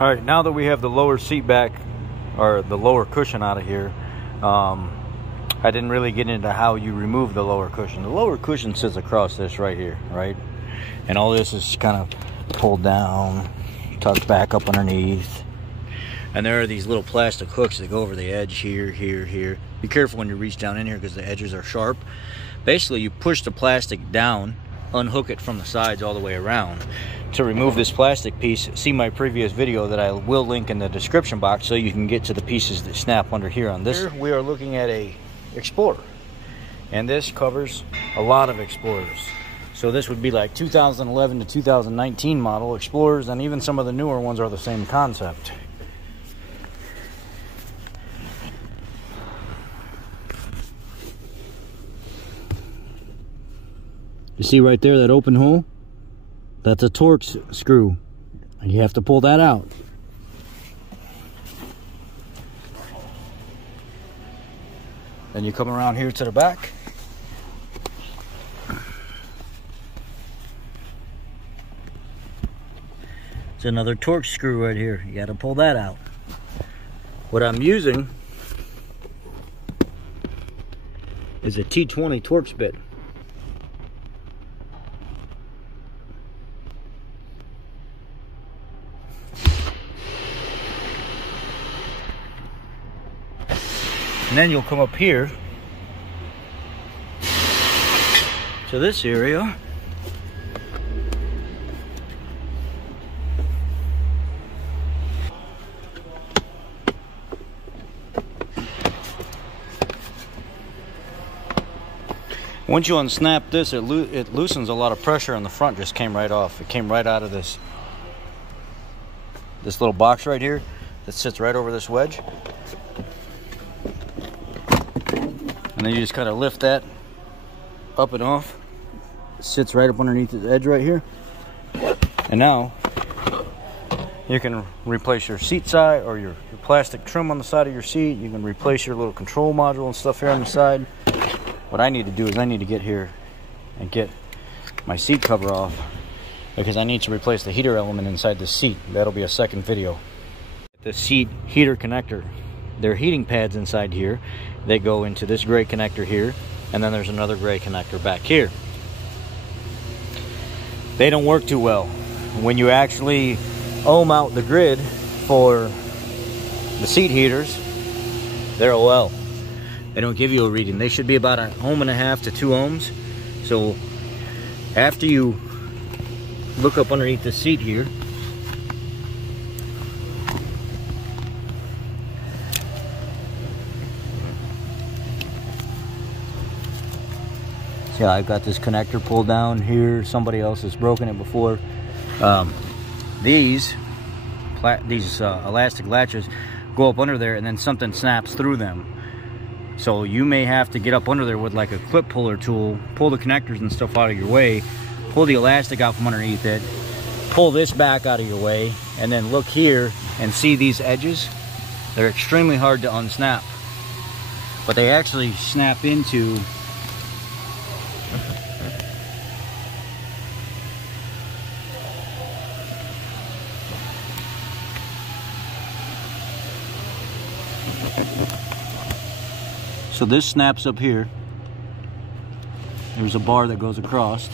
All right, now that we have the lower seat back, or the lower cushion out of here, I didn't really get into how you remove the lower cushion. The lower cushion sits across this right here, right? And all this is kind of pulled down, tucked back up underneath. And there are these little plastic hooks that go over the edge here, here, here. Be careful when you reach down in here because the edges are sharp. Basically, you push the plastic down, unhook it from the sides all the way around. To remove this plastic piece, see my previous video that I will link in the description box so you can get to the pieces that snap under here on this. Here we are looking at a Explorer, and this covers a lot of Explorers. So this would be like 2011 to 2019 model Explorers, and even some of the newer ones are the same concept. You see right there, that open hole? That's a Torx screw, and you have to pull that out. Then you come around here to the back. It's another Torx screw right here. You got to pull that out. What I'm using is a T20 Torx bit. And then you'll come up here to this area. Once you unsnap this, it loosens a lot of pressure, and the front just came right off. It came right out of this little box right here that sits right over this wedge. And then you just kind of lift that up and off. It sits right up underneath the edge right here. And now you can replace your seat side or your plastic trim on the side of your seat. You can replace your little control module and stuff here on the side. What I need to do is I need to get here and get my seat cover off, because I need to replace the heater element inside the seat. That'll be a second video. The seat heater connector. There are heating pads inside here. They go into this gray connector here, and then there's another gray connector back here. They don't work too well. When you actually ohm out the grid for the seat heaters, they're OL. They don't give you a reading. They should be about 1.5 ohms to 2 ohms. So after you look up underneath the seat here, yeah, I've got this connector pulled down here. Somebody else has broken it before. These elastic latches go up under there, and then something snaps through them. So you may have to get up under there with like a clip puller tool, pull the connectors and stuff out of your way, pull the elastic out from underneath it, pull this back out of your way, and then look here and see these edges. They're extremely hard to unsnap, but they actually snap into so this snaps up here. There's a bar that goes across.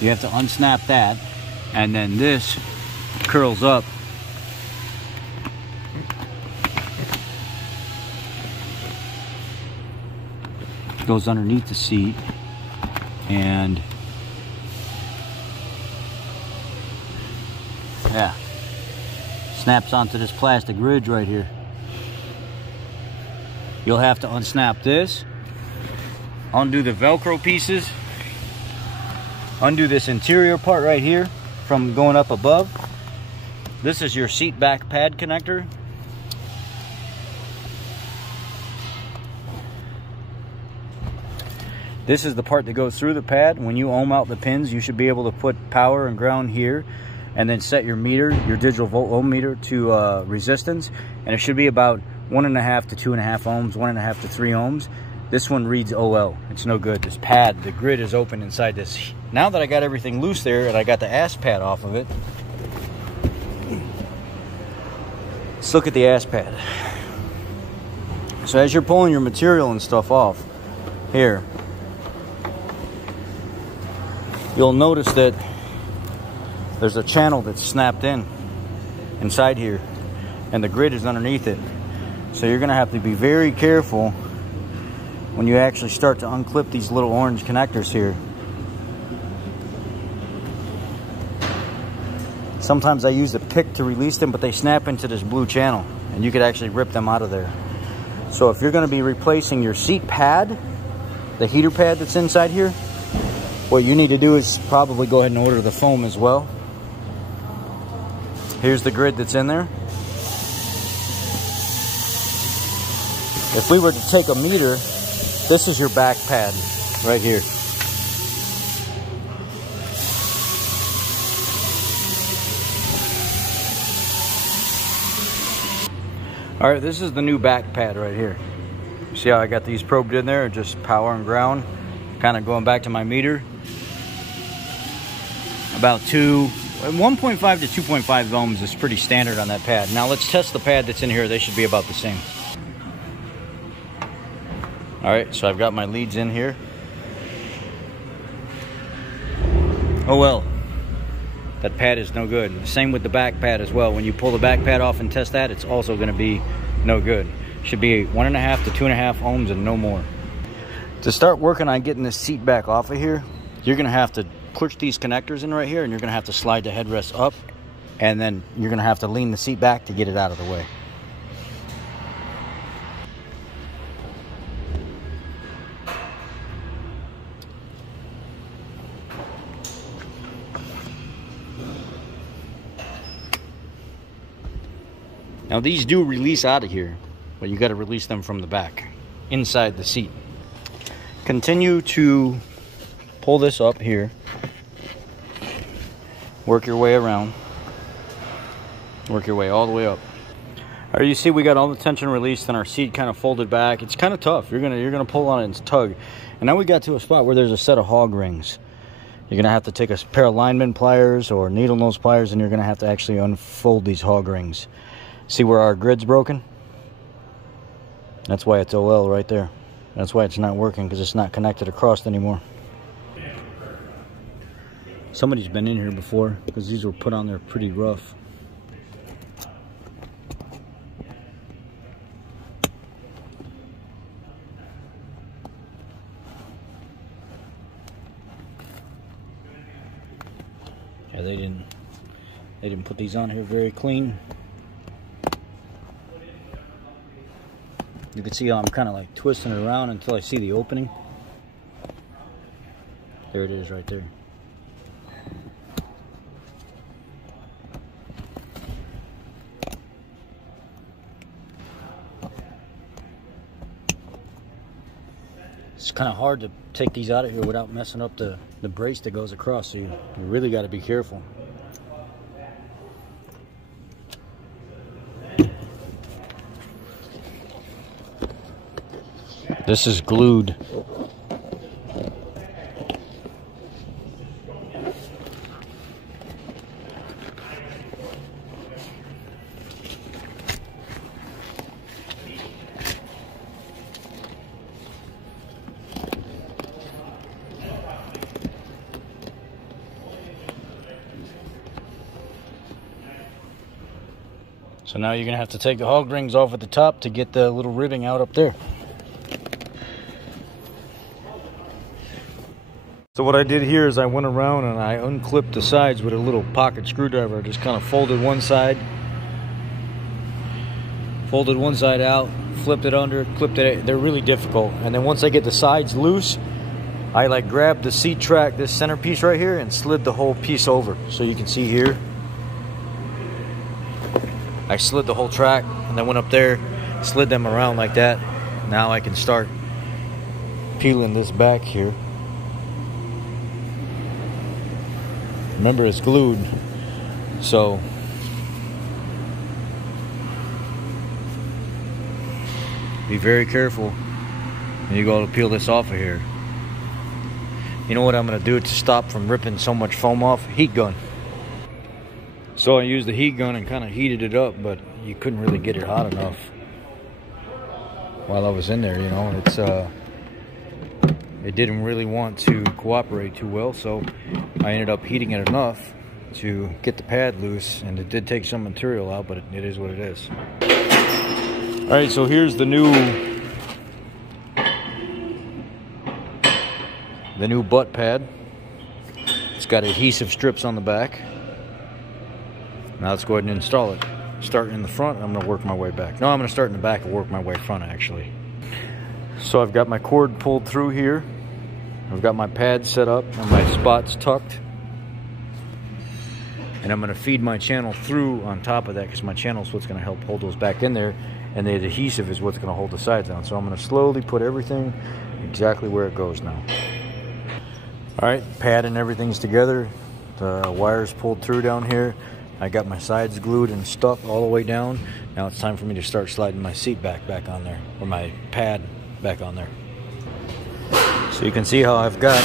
You have to unsnap that, and then this curls up. Goes underneath the seat, and yeah, snaps onto this plastic ridge right here. You'll have to unsnap this, undo the Velcro pieces, undo this interior part right here from going up above. This is your seat back pad connector. This is the part that goes through the pad. When you ohm out the pins, you should be able to put power and ground here, and then set your meter, your digital volt ohm meter, to resistance, and it should be about 1.5 to 2.5 ohms, 1.5 to 3 ohms. This one reads OL. It's no good. This pad, the grid is open inside this. Now that I got everything loose there and I got the ass pad off of it, Let's look at the ass pad. So as you're pulling your material and stuff off here, you'll notice that there's a channel that's snapped inside here, and the grid is underneath it. So you're gonna have to be very careful when you actually start to unclip these little orange connectors here. Sometimes I use a pick to release them, but they snap into this blue channel and you could actually rip them out of there. So if you're gonna be replacing your seat pad, the heater pad that's inside here, what you need to do is probably go ahead and order the foam as well. Here's the grid that's in there. If we were to take a meter, this is your back pad right here. All right, this is the new back pad right here. See how I got these probed in there, just power and ground. Kind of going back to my meter. About 1.5 to 2.5 ohms is pretty standard on that pad. Now let's test the pad that's in here. They should be about the same. All right, so I've got my leads in here. Oh well, that pad is no good. Same with the back pad as well. When you pull the back pad off and test that, it's also gonna be no good. Should be 1.5 to 2.5 ohms and no more. To start working on getting this seat back off of here, you're gonna have to push these connectors in right here, and you're gonna have to slide the headrest up, and then you're gonna have to lean the seat back to get it out of the way. Now these do release out of here, but you got to release them from the back, inside the seat. Continue to pull this up here. Work your way around. Work your way all the way up. All right, you see we got all the tension released and our seat kind of folded back. It's kind of tough. You're gonna pull on it and tug. And now we got to a spot where there's a set of hog rings. You're gonna have to take a pair of lineman pliers or needle nose pliers, and you're gonna have to actually unfold these hog rings. See where our grid's broken? That's why it's OL right there. That's why it's not working, because it's not connected across anymore. Somebody's been in here before, because these were put on there pretty rough. Yeah, they didn't put these on here very clean. You can see how I'm kind of like twisting it around until I see the opening. There it is right there. It's kind of hard to take these out of here without messing up the brace that goes across, so you really got to be careful. This is glued. So now you're gonna have to take the hog rings off at the top to get the little ribbing out up there. So what I did here is I went around and I unclipped the sides with a little pocket screwdriver. I just kind of folded one side out, flipped it under, clipped it. They're really difficult. And then once I get the sides loose, I like grabbed the seat track, this centerpiece right here, and slid the whole piece over. So you can see here, I slid the whole track and then went up there, slid them around like that. Now I can start peeling this back here. Remember, it's glued, so be very careful when you go to peel this off of here. You know what I'm going to do to stop from ripping so much foam off? Heat gun. So I used the heat gun and kind of heated it up, but you couldn't really get it hot enough while I was in there, you know. It didn't really want to cooperate too well, so I ended up heating it enough to get the pad loose, and it did take some material out, but it is what it is. All right, so here's the new butt pad. It's got adhesive strips on the back. Now let's go ahead and install it. Start in the front, I'm gonna work my way back. No, I'm gonna start in the back and work my way front, actually. So I've got my cord pulled through here. I've got my pad set up and my spots tucked. And I'm gonna feed my channel through on top of that, because my channel is what's gonna help hold those back in there, and the adhesive is what's gonna hold the sides down. So I'm gonna slowly put everything exactly where it goes now. All right, pad and everything's together. The wire's pulled through down here. I got my sides glued and stuck all the way down. Now it's time for me to start sliding my seat back on there, or my pad back on there. So you can see how I've got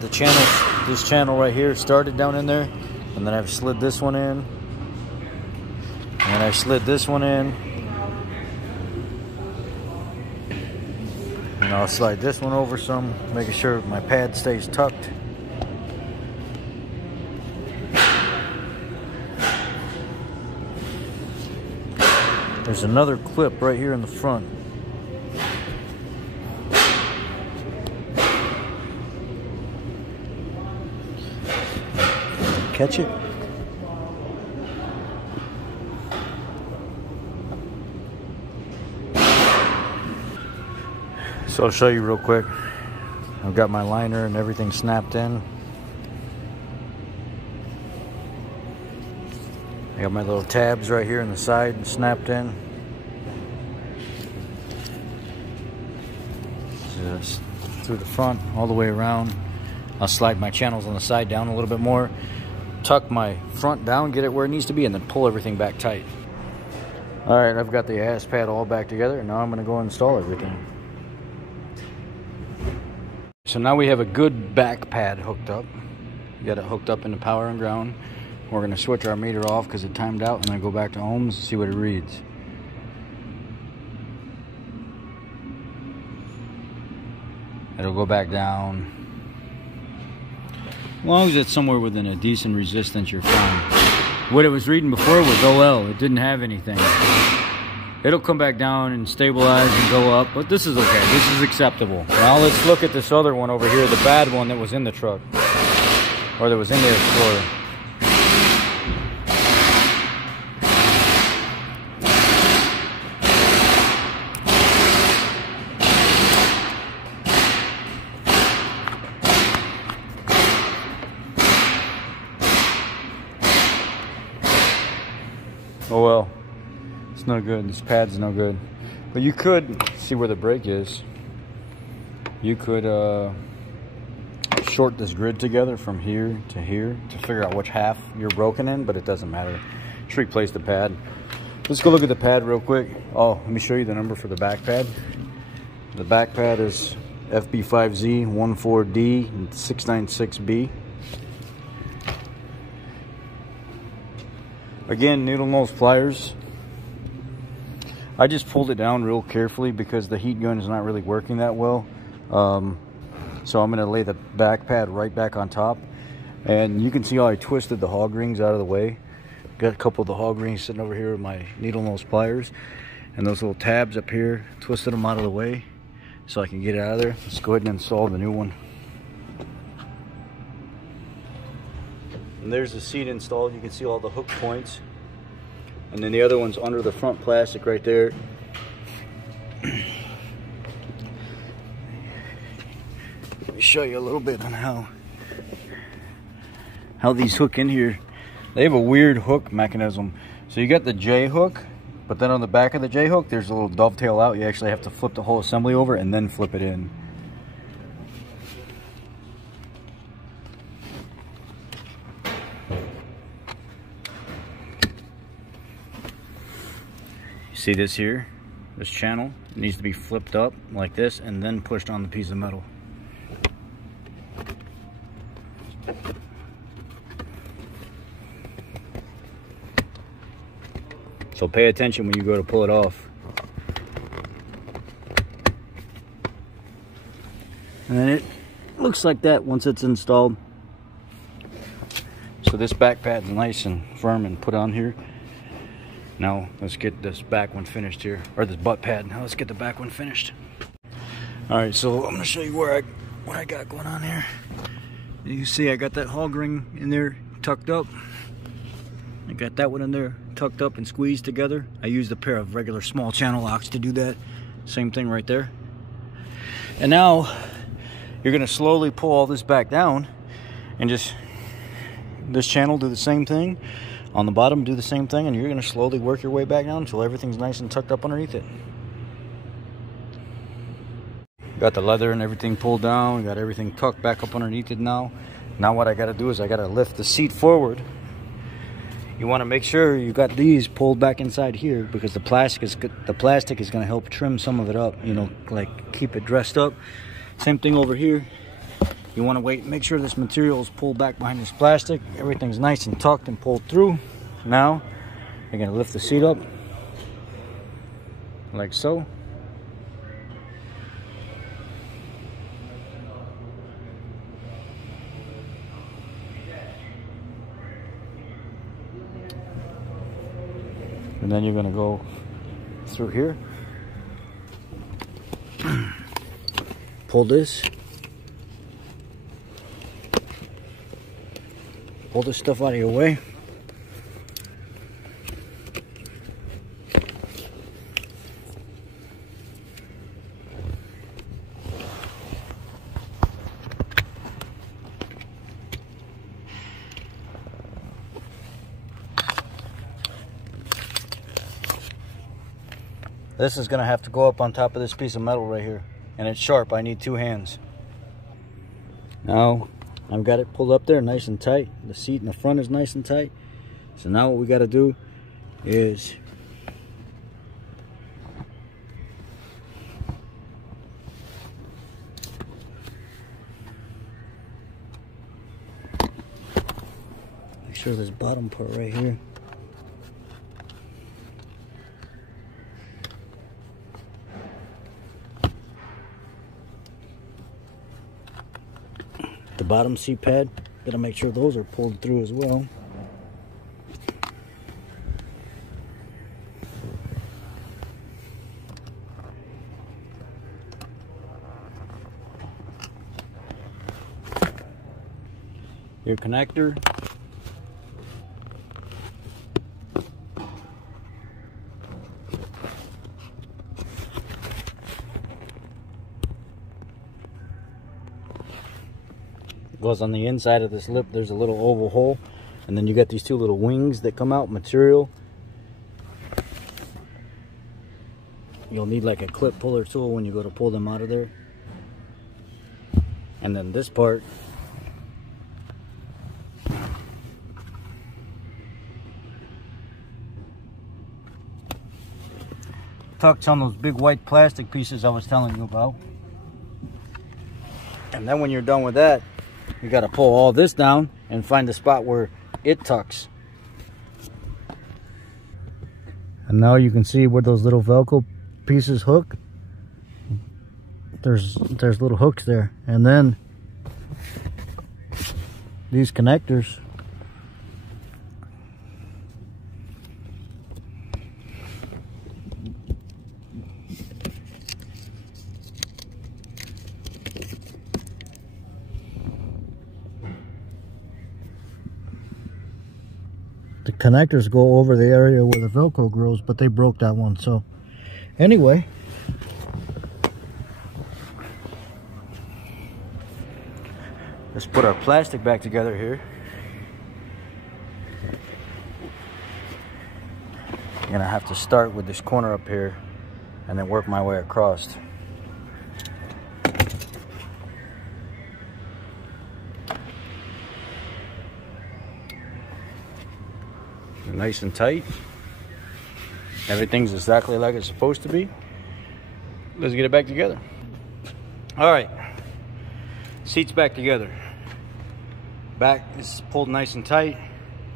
the channels, this channel right here started down in there, and then I've slid this one in, and I slid this one in, and I'll slide this one over some, making sure my pad stays tucked. There's another clip right here in the front. Catch it? So I'll show you real quick. I've got my liner and everything snapped in. I got my little tabs right here on the side snapped in. Just through the front, all the way around. I'll slide my channels on the side down a little bit more. Tuck my front down, get it where it needs to be, and then pull everything back tight. All right, I've got the ass pad all back together, and now I'm gonna go install everything. So now we have a good back pad hooked up. We got it hooked up into power and ground. We're gonna switch our meter off because it timed out, and then go back to ohms and see what it reads. It'll go back down. As long as it's somewhere within a decent resistance, you're fine. What it was reading before was OL. It didn't have anything. It'll come back down and stabilize and go up, but this is okay. This is acceptable. Now let's look at this other one over here, the bad one that was in the truck, or that was in the Explorer. Oh well, it's no good. This pad's no good. But you could see where the brake is. You could short this grid together from here to here to figure out which half you're broken in, but it doesn't matter. Just replace the pad. Let's go look at the pad real quick. Oh, let me show you the number for the back pad. The back pad is FB5Z14D696B. Again, needle nose pliers. I just pulled it down real carefully because the heat gun is not really working that well. So I'm going to lay the back pad right back on top. And you can see how I twisted the hog rings out of the way. Got a couple of the hog rings sitting over here with my needle nose pliers. And those little tabs up here, twisted them out of the way so I can get it out of there. Let's go ahead and install the new one. And there's the seat installed. You can see all the hook points. And then the other one's under the front plastic right there. Let me show you a little bit on how these hook in here. They have a weird hook mechanism. So you got the J hook, but then on the back of the J hook, there's a little dovetail out. You actually have to flip the whole assembly over and then flip it in. See this here? this channel needs to be flipped up like this and then pushed on the piece of metal. So pay attention when you go to pull it off. And then it looks like that once it's installed. So this back pad's nice and firm and put on here. Now let's get this back one finished here, or this butt pad. Now let's get the back one finished. All right, so I'm gonna show you what I got going on here. You see I got that hog ring in there tucked up. I got that one in there tucked up and squeezed together. I used a pair of regular small channel locks to do that. Same thing right there. And now you're gonna slowly pull all this back down and just this channel do the same thing. On the bottom do the same thing, and you're gonna slowly work your way back down until everything's nice and tucked up underneath it. Got the leather and everything pulled down, got everything tucked back up underneath it now. Now what I gotta do is I gotta lift the seat forward. You wanna make sure you got these pulled back inside here because the plastic is gonna help trim some of it up, you know, like keep it dressed up. Same thing over here. You want to make sure this material is pulled back behind this plastic. Everything's nice and tucked and pulled through. Now, you're going to lift the seat up like so. And then you're going to go through here. Pull this. Pull this stuff out of your way. This is going to have to go up on top of this piece of metal right here. And it's sharp. I need 2 hands. Now, I've got it pulled up there nice and tight. The seat in the front is nice and tight. So now what we got to do is make sure this bottom part right here. The bottom seat pad, gotta make sure those are pulled through as well. Your connector. Goes on the inside of this lip. There's a little oval hole, and then you got these 2 little wings that come out, material. You'll need like a clip puller tool when you go to pull them out of there. And then this part tucks on those big white plastic pieces I was telling you about. And then when you're done with that, you got to pull all this down and find the spot where it tucks. And now you can see where those little Velcro pieces hook. There's little hooks there. And then these connectors connectors go over the area where the Velcro grows, but they broke that one. So anyway, let's put our plastic back together here. I'm gonna have to start with this corner up here and then work my way across. Nice and tight. Everything's exactly like it's supposed to be. let's get it back together. All right, seat's back together. Back is pulled nice and tight.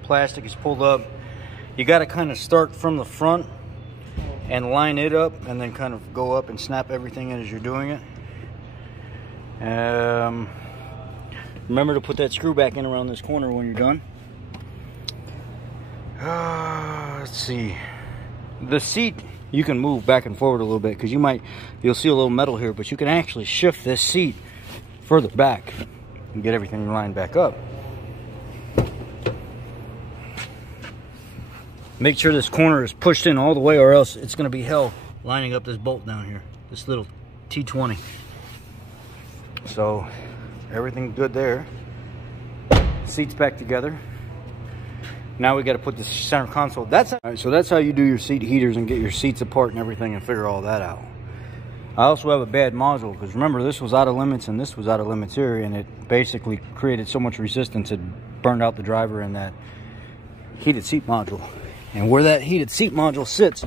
Plastic is pulled up. You got to kind of start from the front and line it up, and then kind of go up and snap everything in as you're doing it. Remember to put that screw back in around this corner when you're done. Let's see. The seat, you can move back and forward a little bit, because you'll see a little metal here, but you can actually shift this seat further back and get everything lined back up. Make sure this corner is pushed in all the way, or else it's going to be hell lining up this bolt down here, this little T20. So everything's good there. Seats back together. Now we got to put the center console. So that's how you do your seat heaters and get your seats apart and everything, and figure all that out. I also have a bad module, because remember, this was out of limits and this was out of limits here, and it basically created so much resistance it burned out the driver and that heated seat module. And where that heated seat module sits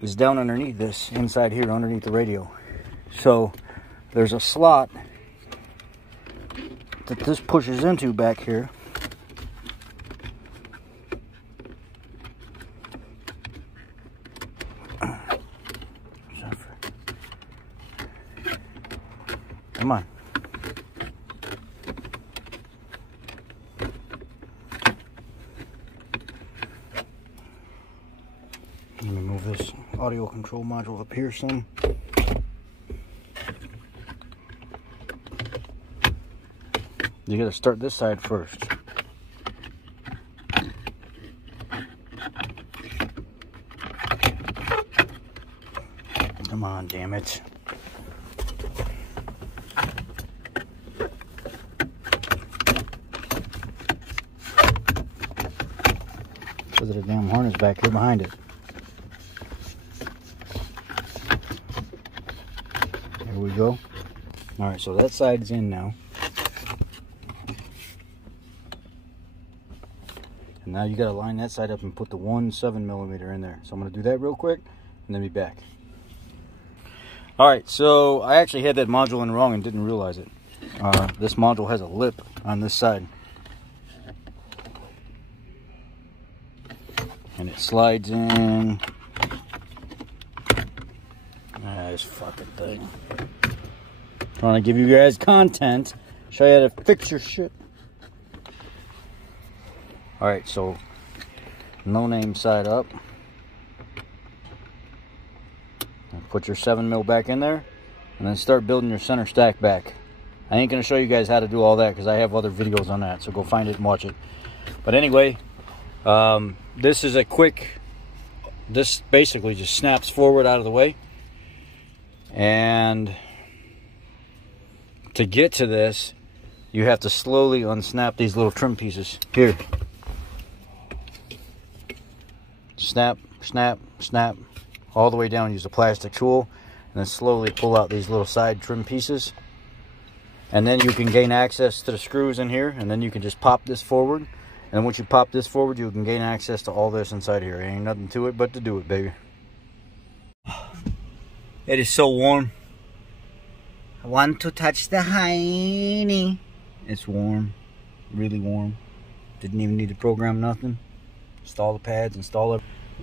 is down underneath this, inside here, underneath the radio. So there's a slot that this pushes into back here. Come on. Let me move this audio control module up here some. You gotta start this side first. Come on, damn it. Because of the damn harness back here behind it. There we go. All right, so that side's in now. And now you got to line that side up and put the 1 7mm in there. So I'm going to do that real quick and then be back. All right, so I actually had that module in wrong and didn't realize it. This module has a lip on this side. And it slides in. This fucking thing. Trying to give you guys content. Show you how to fix your shit. Alright, so no name side up. Put your 7mm back in there. And then start building your center stack back. I ain't going to show you guys how to do all that, because I have other videos on that. So go find it and watch it. But anyway, this is a quick, this basically just snaps forward out of the way. And to get to this, you have to slowly unsnap these little trim pieces. Here. Snap, snap, snap. All the way down, use a plastic tool. And then slowly pull out these little side trim pieces. And then you can gain access to the screws in here. And then you can just pop this forward. And once you pop this forward, you can gain access to all this inside here. Ain't nothing to it but to do it, baby. It is so warm. I want to touch the hiney. It's warm. Really warm. Didn't even need to program nothing. Install the pads, install it.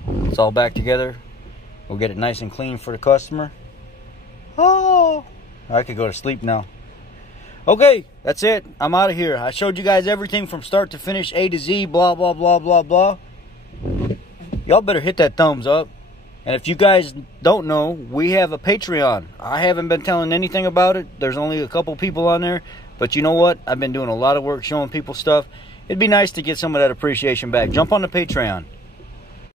It's all back together. We'll get it nice and clean for the customer. Oh, I could go to sleep now. Okay, that's it. I'm out of here. I showed you guys everything from start to finish, A to Z, blah, blah, blah, blah, blah. Y'all better hit that thumbs up. And if you guys don't know, we have a Patreon. I haven't been telling anything about it. There's only a couple people on there. But you know what? I've been doing a lot of work showing people stuff. It'd be nice to get some of that appreciation back. Jump on the Patreon.